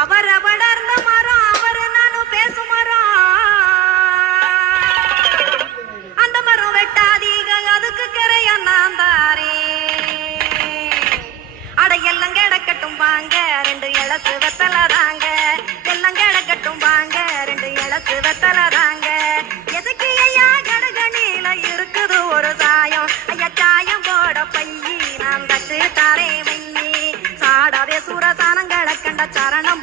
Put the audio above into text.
அவர் வளர்ந்த மரம் அவர் நானும் பேசும் மரம் அந்த மரம் வெட்டாதீக அதுக்கு கரைய நான் தாரே அட எல்லாம் கிடக்கட்டும் வாங்க 2 இளசு வெத்தல தாங்க எல்லாம் கிடக்கட்டும் வாங்க 2 இளசு வெத்தல தாங்க எதுக்கு ஐயா கடகணில இருக்குது ஒரு சாயம் ஐயா சாயம் போட பையி நான் தச்சு தாரே மையி சாடாதே சூரசானங்களை கண்ட சரணம்